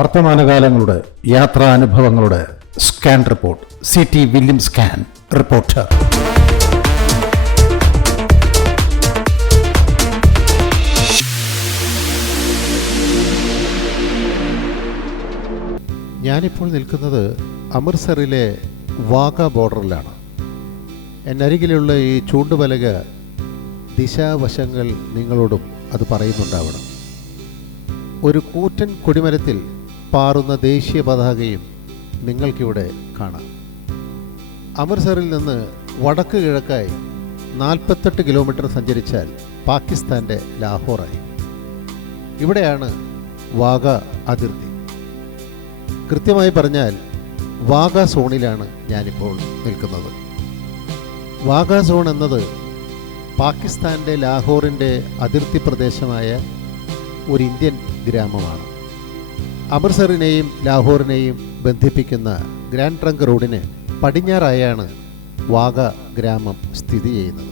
വർത്തമാനകാലങ്ങളുടെ യാത്രാനുഭവങ്ങളുടെ scan report. C T William scan reporter. ഞാനിപ്പോൾ നിൽക്കുന്നത് അമൃത്സറിലെ വാഗ ബോർഡറിലാണ്. എന്നരികിലുള്ള ഈ ചൂണ്ടുപലക ദിശാവശങ്ങൾ നിങ്ങളോടും അത് പറയുന്നുണ്ടാവണം. ഒരു കൂറ്റൻ കൊടിമരത്തിൽ പാറുന്ന ദേശീയ പതാകയും നിങ്ങൾക്കിവിടെ കാണാം. അമൃത്സറിൽ നിന്ന് വടക്ക് കിഴക്കായി നാൽപ്പത്തെട്ട് കിലോമീറ്റർ സഞ്ചരിച്ചാൽ പാകിസ്ഥാന്റെ ലാഹോറായി. ഇവിടെയാണ് വാഗ അതിർത്തി. കൃത്യമായി പറഞ്ഞാൽ വാഗ സോണിലാണ് ഞാനിപ്പോൾ നിൽക്കുന്നത്. വാഗ സോൺ എന്നത് പാകിസ്ഥാന്റെ ലാഹോറിന്റെ അതിർത്തി പ്രദേശമായ ഒരു ഇന്ത്യൻ ഗ്രാമമാണ്. അമൃത്സറിനെയും ലാഹോറിനെയും ബന്ധിപ്പിക്കുന്ന ഗ്രാൻഡ് ട്രങ്ക് റോഡിന് പടിഞ്ഞാറായാണ് വാഗ ഗ്രാമം സ്ഥിതി ചെയ്യുന്നത്.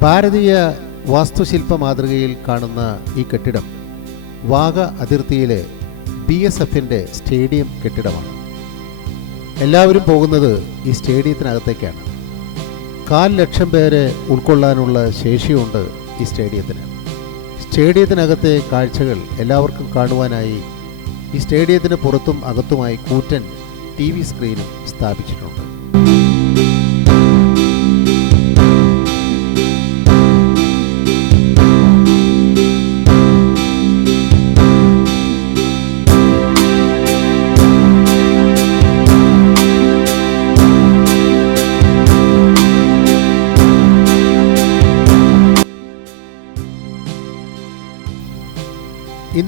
ഭാരതീയ വാസ്തുശില്പ മാതൃകയിൽ കാണുന്ന ഈ കെട്ടിടം വാഗ അതിർത്തിയിലെ ബി എസ് എഫിന്റെ സ്റ്റേഡിയം കെട്ടിടമാണ്. എല്ലാവരും പോകുന്നത് ഈ സ്റ്റേഡിയത്തിനകത്തേക്കാണ്. കാൽ ലക്ഷം പേരെ ഉൾക്കൊള്ളാനുള്ള ശേഷിയുണ്ട് ഈ സ്റ്റേഡിയത്തിന്. സ്റ്റേഡിയത്തിനകത്തെ കാഴ്ചകൾ എല്ലാവർക്കും കാണുവാനായി ഈ സ്റ്റേഡിയത്തിന് പുറത്തും അകത്തുമായി കൂറ്റൻ ടി വി സ്ക്രീനും സ്ഥാപിച്ചിട്ടുണ്ട്.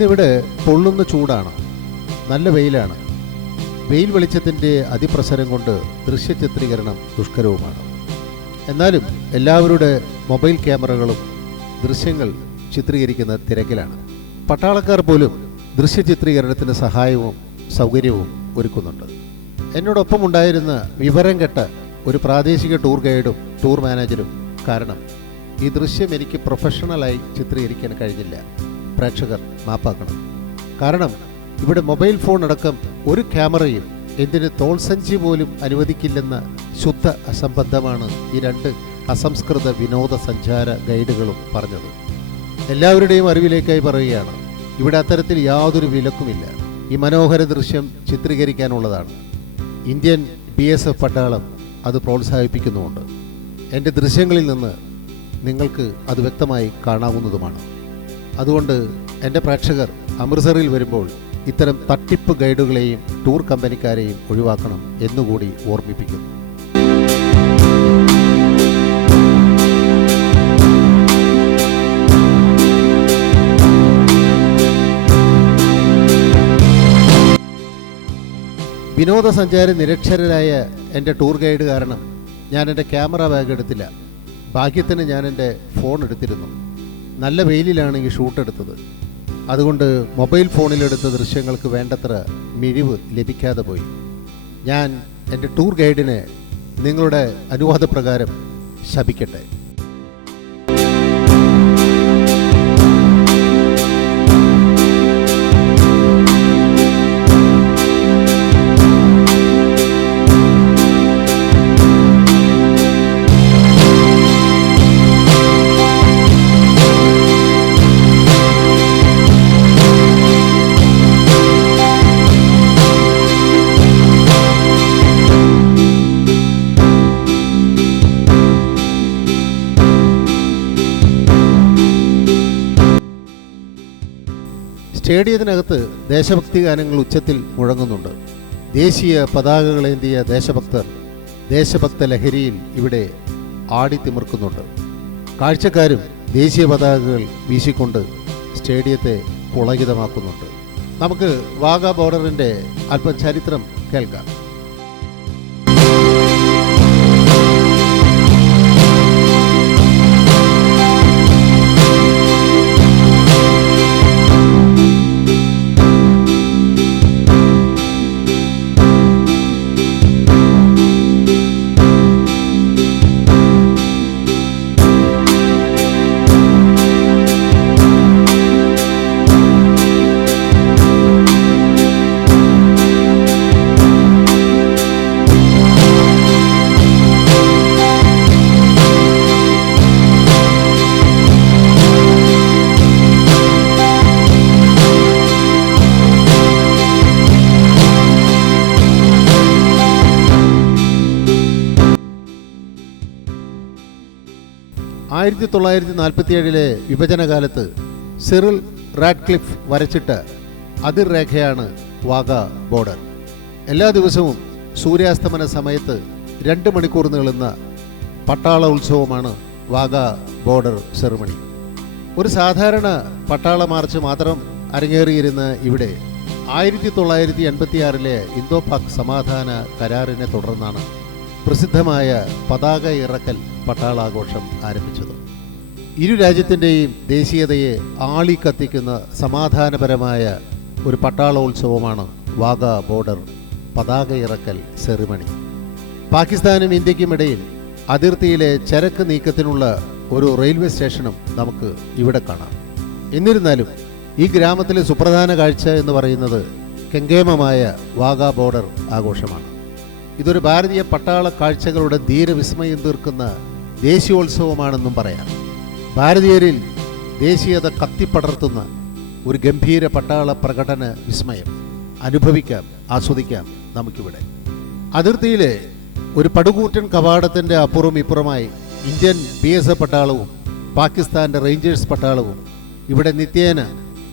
ഇന്നിവിടെ പൊള്ളുന്ന ചൂടാണ്. നല്ല വെയിലാണ്. വെയിൽ വെളിച്ചത്തിന്റെ അതിപ്രസരം കൊണ്ട് ദൃശ്യ ചിത്രീകരണം ദുഷ്കരവുമാണ്. എന്നാലും എല്ലാവരുടെ മൊബൈൽ ക്യാമറകളും ദൃശ്യങ്ങൾ ചിത്രീകരിക്കുന്ന തിരക്കിലാണ്. പട്ടാളക്കാർ പോലും ദൃശ്യ ചിത്രീകരണത്തിന് സഹായവും സൗകര്യവും ഒരുക്കുന്നുണ്ട്. എന്നോടൊപ്പം ഉണ്ടായിരുന്ന വിവരം കെട്ട ഒരു പ്രാദേശിക ടൂർ ഗൈഡും ടൂർ മാനേജരും കാരണം ഈ ദൃശ്യം എനിക്ക് പ്രൊഫഷണലായി ചിത്രീകരിക്കാൻ കഴിഞ്ഞില്ല. പ്രേക്ഷകർ മാപ്പാക്കണം. കാരണം ഇവിടെ മൊബൈൽ ഫോൺ അടക്കം ഒരു ക്യാമറയും എന്തിന് തോൾസഞ്ചി പോലും അനുവദിക്കില്ലെന്ന ശുദ്ധ അസംബന്ധമാണ് ഈ രണ്ട് അസംസ്കൃത വിനോദസഞ്ചാര ഗൈഡുകളും പറഞ്ഞത്. എല്ലാവരുടെയും അറിവിലേക്കായി പറയുകയാണ് ഇവിടെ അത്തരത്തിൽ യാതൊരു വിലക്കുമില്ല. ഈ മനോഹര ദൃശ്യം ചിത്രീകരിക്കാനുള്ളതാണ്. ഇന്ത്യൻ ബി എസ് എഫ് പട്ടാളം അത് പ്രോത്സാഹിപ്പിക്കുന്നുമുണ്ട്. എന്റെ ദൃശ്യങ്ങളിൽ നിന്ന് നിങ്ങൾക്ക് അത് വ്യക്തമായി കാണാവുന്നതുമാണ്. അതുകൊണ്ട് എന്റെ പ്രേക്ഷകർ അമൃത്സറിൽ വരുമ്പോൾ ഇത്തരം തട്ടിപ്പ് ഗൈഡുകളെയും ടൂർ കമ്പനിക്കാരെയും ഒഴിവാക്കണം എന്നുകൂടി ഓർമ്മിപ്പിക്കുന്നു. വിനോദസഞ്ചാര നിരക്ഷരരായ എന്റെ ടൂർ ഗൈഡ് കാരണം ഞാൻ എന്റെ ക്യാമറ ബാഗ് എടുത്തില്ല. ഭാഗ്യത്തിന് ഞാൻ എന്റെ ഫോൺ എടുത്തിരുന്നു. നല്ല വെയിലിലാണ് ഈ ഷൂട്ട് എടുത്തത്. അതുകൊണ്ട് മൊബൈൽ ഫോണിലെടുത്ത ദൃശ്യങ്ങൾക്ക് വേണ്ടത്ര മിഴിവ് ലഭിക്കാതെ പോയി. ഞാൻ എന്റെ ടൂർ ഗൈഡിനെ നിങ്ങളുടെ അനുവാദപ്രകാരം ശപിക്കട്ടെ. സ്റ്റേഡിയത്തിനകത്ത് ദേശഭക്തി ഗാനങ്ങൾ ഉച്ചത്തിൽ മുഴങ്ങുന്നുണ്ട്. ദേശീയ പതാകകളേന്തിയ ദേശഭക്തർ ദേശഭക്ത ലഹരിയിൽ ഇവിടെ ആടിത്തിമിർക്കുന്നുണ്ട് കാഴ്ചക്കാരും ദേശീയ പതാകകൾ വീശിക്കൊണ്ട് സ്റ്റേഡിയത്തെ പുളകിതമാക്കുന്നുണ്ട്. നമുക്ക് വാഗ ബോർഡറിന്റെ അല്പം ചരിത്രം കേൾക്കാം. ആയിരത്തി തൊള്ളായിരത്തി നാൽപ്പത്തിയേഴിലെ വിഭജനകാലത്ത് സിറിൽ റാഡ്ക്ലിഫ് വരച്ചിട്ട് അതിർരേഖയാണ് വാഗ ബോർഡർ. എല്ലാ ദിവസവും സൂര്യാസ്തമന സമയത്ത് രണ്ട് മണിക്കൂർ നീളുന്ന പട്ടാള ഉത്സവമാണ് വാഗ ബോർഡർ സെറിമണി. ഒരു സാധാരണ പട്ടാള മാർച്ച് മാത്രം അരങ്ങേറിയിരുന്ന ഇവിടെ ആയിരത്തി തൊള്ളായിരത്തി എൺപത്തിയാറിലെ ഇന്തോ പാക് സമാധാന കരാറിനെ തുടർന്നാണ് പ്രസിദ്ധമായ പതാക ഇറക്കൽ പട്ടാളാഘോഷം ആരംഭിച്ചത്. ഇരു രാജ്യത്തിന്റെയും ദേശീയതയെ ആളിക്കത്തിക്കുന്ന സമാധാനപരമായ ഒരു പട്ടാളോത്സവമാണ് വാഗ ബോർഡർ പതാക ഇറക്കൽ സെറിമണി. പാകിസ്ഥാനും ഇന്ത്യക്കുമിടയിൽ അതിർത്തിയിലെ ചരക്ക് നീക്കത്തിനുള്ള ഒരു റെയിൽവേ സ്റ്റേഷനും നമുക്ക് ഇവിടെ കാണാം. എന്നിരുന്നാലും ഈ ഗ്രാമത്തിലെ സുപ്രധാന കാഴ്ച എന്ന് പറയുന്നത് കെങ്കേമമായ വാഗ ബോർഡർ ആഘോഷമാണ്. ഇതൊരു ഭാരതീയ പട്ടാള കാഴ്ചകളുടെ ധീരവിസ്മയം തീർക്കുന്ന ദേശീയോത്സവമാണെന്നും പറയാം. ഭാരതീയരിൽ ദേശീയത കത്തിപ്പടർത്തുന്ന ഒരു ഗംഭീര പട്ടാള പ്രകടന വിസ്മയം അനുഭവിക്കാം ആസ്വദിക്കാം നമുക്കിവിടെ. അതിർത്തിയിലെ ഒരു പടുകൂറ്റൻ കവാടത്തിന്റെ അപ്പുറം ഇപ്പുറമായി ഇന്ത്യൻ ബി എസ് എഫ് പട്ടാളവും പാകിസ്ഥാന്റെ റേഞ്ചേഴ്സ് പട്ടാളവും ഇവിടെ നിത്യേന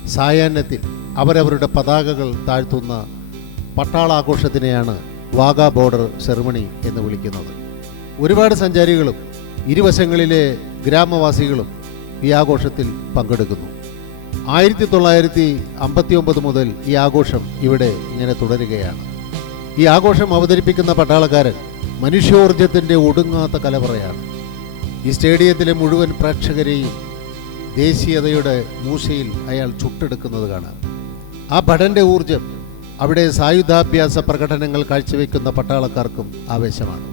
സായാഹ്നത്തിൽ അവരവരുടെ പതാകകൾ താഴ്ത്തുന്ന പട്ടാളാഘോഷത്തിനെയാണ് വാഗ ബോർഡർ സെറമണി എന്ന് വിളിക്കുന്നത്. ഒരുപാട് സഞ്ചാരികളും ഇരുവശങ്ങളിലെ ഗ്രാമവാസികളും ഈ ആഘോഷത്തിൽ പങ്കെടുക്കുന്നു. ആയിരത്തി തൊള്ളായിരത്തി അമ്പത്തി ഒമ്പത് മുതൽ ഈ ആഘോഷം ഇവിടെ ഇങ്ങനെ തുടരുകയാണ്. ഈ ആഘോഷം അവതരിപ്പിക്കുന്ന പട്ടാളക്കാരൻ മനുഷ്യോർജത്തിന്റെ ഒടുങ്ങാത്ത കലവറയാണ്. ഈ സ്റ്റേഡിയത്തിലെ മുഴുവൻ പ്രേക്ഷകരെയും ദേശീയതയുടെ മൂശയിൽ അയാൾ ചുട്ടെടുക്കുന്നത് കാണാം. ആ ഭടന്റെ ഊർജം അവിടെ സായുധാഭ്യാസ പ്രകടനങ്ങൾ കാഴ്ചവെക്കുന്ന പട്ടാളക്കാർക്കും ആവേശമാണ്.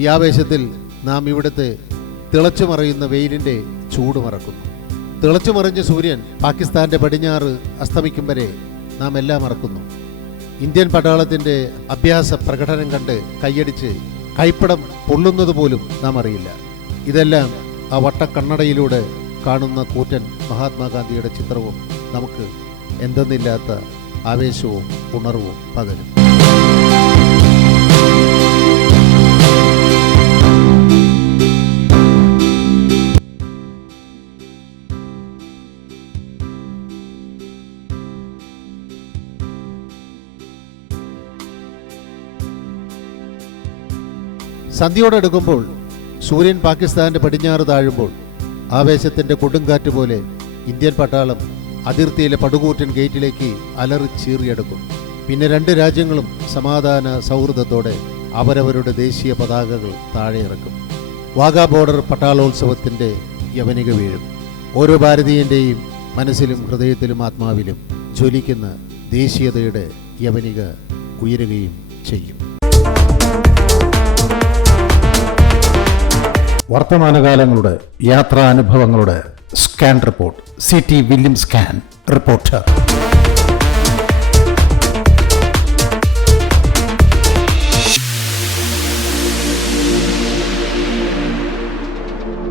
ഈ ആവേശത്തിൽ നാം ഇവിടുത്തെ തിളച്ചു മറയുന്ന വെയിലിന്റെ ചൂട് മറക്കുന്നു. തിളച്ചു മറിഞ്ഞ സൂര്യൻ പാകിസ്ഥാന്റെ പടിഞ്ഞാറ് അസ്തമിക്കും വരെ നാം എല്ലാം മറക്കുന്നു. ഇന്ത്യൻ പട്ടാളത്തിന്റെ അഭ്യാസ പ്രകടനം കണ്ട് കൈയടിച്ച് കൈപ്പടം പൊള്ളുന്നത് പോലും നാം അറിയില്ല. ഇതെല്ലാം ആ വട്ടക്കണ്ണടയിലൂടെ കാണുന്ന കൂറ്റൻ മഹാത്മാഗാന്ധിയുടെ ചിത്രവും നമുക്ക് എന്തെന്നില്ലാത്ത ആവേശവും ഉണർവും പകരും. സന്ധ്യയോടടുക്കുമ്പോൾ സൂര്യൻ പാകിസ്ഥാന്റെ പടിഞ്ഞാറ് താഴുമ്പോൾ ആവേശത്തിന്റെ കൊടുങ്കാറ്റ് പോലെ ഇന്ത്യൻ പട്ടാളം അതിർത്തിയിലെ പടുകൂറ്റൻ ഗേറ്റിലേക്ക് അലറി ചീറിയെടുക്കും. പിന്നെ രണ്ട് രാജ്യങ്ങളും സമാധാന സൗഹൃദത്തോടെ അവരവരുടെ ദേശീയ പതാകകൾ താഴെ ഇറക്കും. വാഗാ ബോർഡർ പട്ടാളോത്സവത്തിന്റെ യവനിക വീഴും. ഓരോ ഭാരതീയന്റെയും മനസ്സിലും ഹൃദയത്തിലും ആത്മാവിലും ജ്വലിക്കുന്ന ദേശീയതയുടെ യവനിക ഉയരുകയും ചെയ്യും. വർത്തമാനകാലങ്ങളുടെ യാത്രാനുഭവങ്ങളുടെ scan report C T William scan reporter